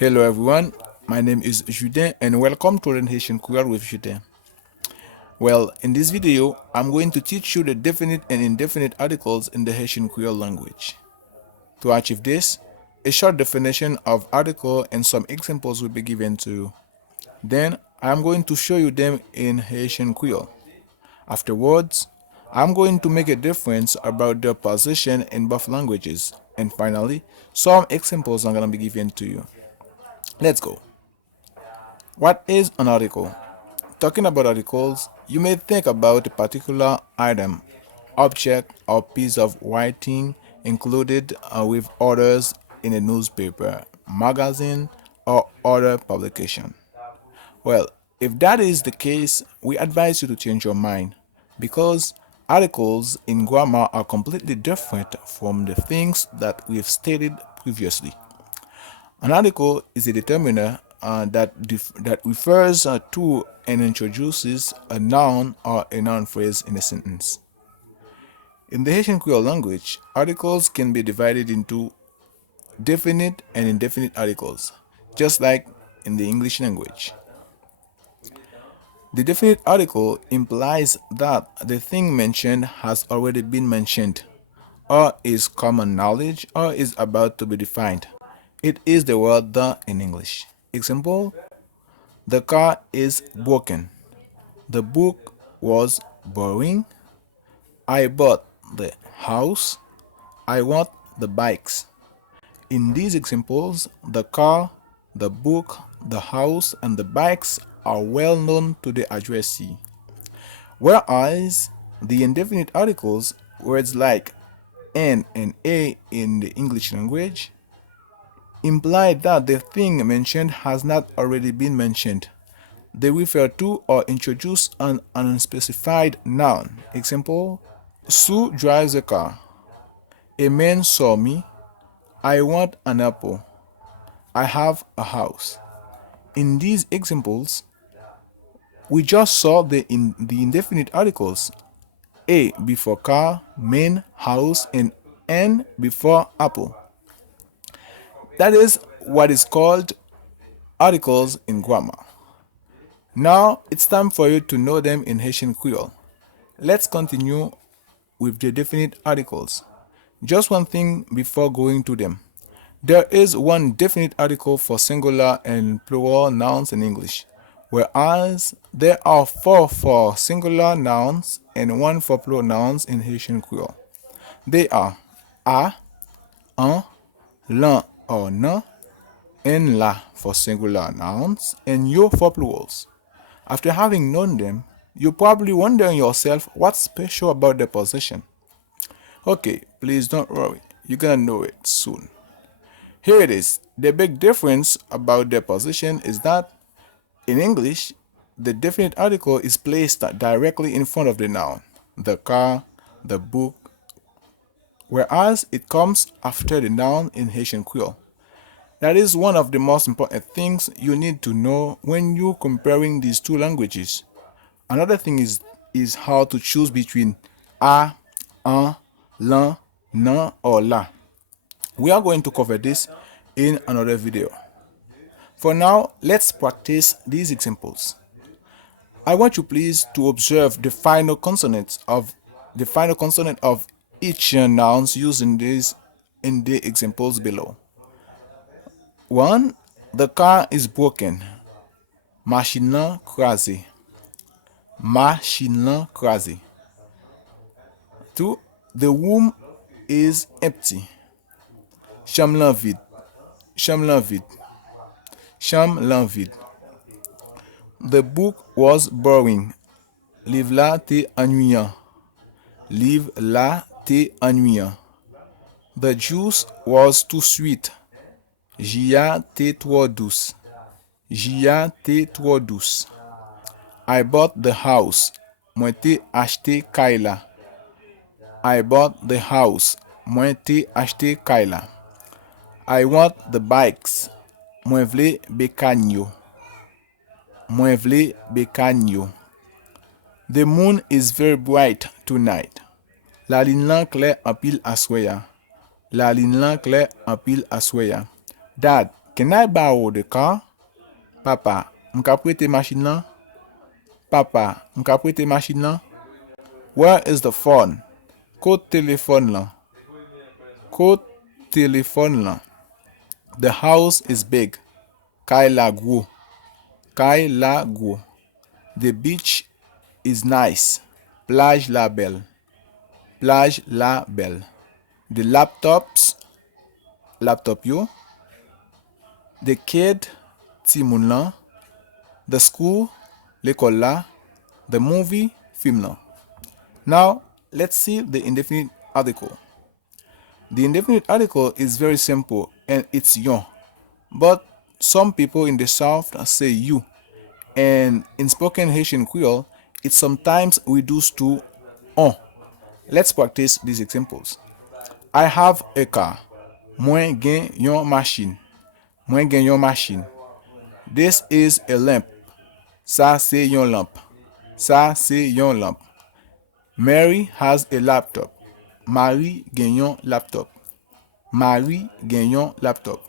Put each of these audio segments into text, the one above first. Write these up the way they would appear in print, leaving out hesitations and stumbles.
Hello everyone, my name is Judain and welcome to Learn Haitian Creole with Judain. Well, in this video, I'm going to teach you the definite and indefinite articles in the Haitian Creole language. To achieve this, a short definition of article and some examples will be given to you. Then, I'm going to show you them in Haitian Creole. Afterwards, I'm going to make a difference about their position in both languages. And finally, some examples are going to be given to you. Let's go. What is an article? Talking about articles, you may think about a particular item, object, or piece of writing included with others in a newspaper, magazine, or other publication. Well, if that is the case, we advise you to change your mind because articles in grammar are completely different from the things that we've stated previously. An article is a determiner that refers to and introduces a noun or a noun phrase in a sentence. In the Haitian Creole language, articles can be divided into definite and indefinite articles, just like in the English language. The definite article implies that the thing mentioned has already been mentioned, or is common knowledge, or is about to be defined. It is the word the in English. Example: the car is broken. The book was boring. I bought the house. I want the bikes. In these examples, the car, the book, the house, and the bikes are well known to the addressee. Whereas the indefinite articles, words like N and A in the English language, imply that the thing mentioned has not already been mentioned. They refer to or introduce an unspecified noun. Example: Sue drives a car. A man saw me. I want an apple. I have a house. In these examples, we just saw the indefinite articles a before car, man, house, and n before apple. That is what is called articles in grammar. Now it's time for you to know them in Haitian Creole. Let's continue with the definite articles. Just one thing before going to them. There is one definite article for singular and plural nouns in English, whereas there are four for singular nouns and one for plural nouns in Haitian Creole. They are a, un, l'un or ne, and la for singular nouns, and yo for plurals. After having known them, you're probably wondering yourself what's special about the possession. Okay, please don't worry, you're gonna know it soon. Here it is. The big difference about their position is that in English, the definite article is placed directly in front of the noun, the car, the book, whereas it comes after the noun in Haitian Creole. That is one of the most important things you need to know when you're comparing these two languages. Another thing is how to choose between a, un, l'un, ne, or la. We are going to cover this in another video. For now, let's practice these examples. I want you please to observe the final consonant of each nouns used in the examples below. 1. The car is broken. Machine lan krasé. Machine lan krasé. 2. The room is empty. Chambre lan vide. Chambre lan vide. Chambre lan vide. The book was boring. Livre la te ennuyant. Livre la te ennuyant. The juice was too sweet. Gia te trop douce. Gia te trop douce. I bought the house. Mwen te achete kay la. I bought the house. Mwen te achete kay la. I want the bikes. Mwen vle bekany yo. Mwen vle bekany yo. The moon is very bright tonight. La lin lan kler an pil asweya. La lin lan kler an pil asweya. Dad, Can I borrow the car? Papa, m'ka prêter machine lan? Papa, m'ka prêter machine lan? Where is the phone? Kote téléphone lan? Kote téléphone lan? The house is big. Kay la gros. Kay la gros. The beach is nice. Plage la belle. Plage la belle. The laptop yo. The kid, ti moun lan. The school, l'école la. The movie, film lan. Now, let's see the indefinite article. The indefinite article is very simple and it's yon. But some people in the South say you. And in spoken Haitian Creole, it sometimes reduced to on. Let's practice these examples. I have a car. Mwen gen yon machine. Mwen gen yon machine. This is a lamp. Sa se yon lamp. Sa se yon lamp. Mary has a laptop. Marie gen yon laptop. Marie gen yon laptop.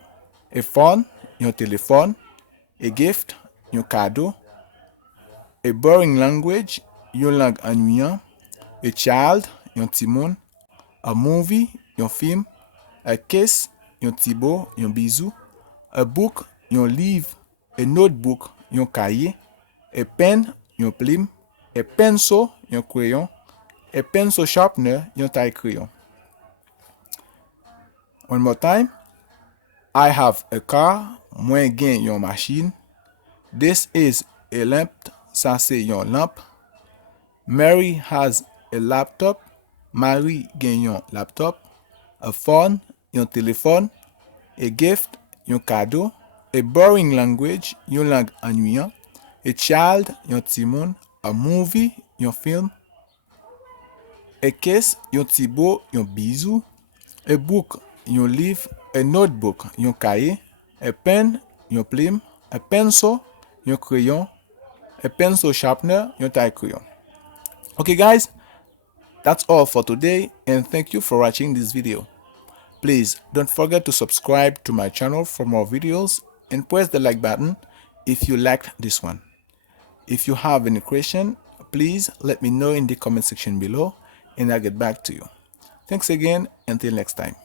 A phone, yon téléphone. A gift, yon cadeau. A boring language, yon langue ennuyant. A child, yon timoun. A movie, yon film. A kiss, yon tibo, yon bisou. A book, yon livre. A notebook, yon cahier. A pen, yon plim. A pencil, yon crayon. A pencil sharpener, yon taille crayon. One more time. I have a car. Mwen gen yon machine. This is a lamp. Sa se yon lamp. Mary has a laptop. Marie gen yon laptop. A phone, yon téléphone. A gift, yon cadeau. A boring language, yon langue ennuyant. A child, yon timoun. A movie, yon film. A kiss, yon tibo, yon bisou. A book, yon livre. A notebook, yon cahier. A pen, yon plim. A pencil, yon crayon. A pencil sharpener, yon taille crayon. Okay guys, that's all for today and thank you for watching this video. Please don't forget to subscribe to my channel for more videos and press the like button if you liked this one. If you have any question, please let me know in the comment section below and I'll get back to you. Thanks again, until next time.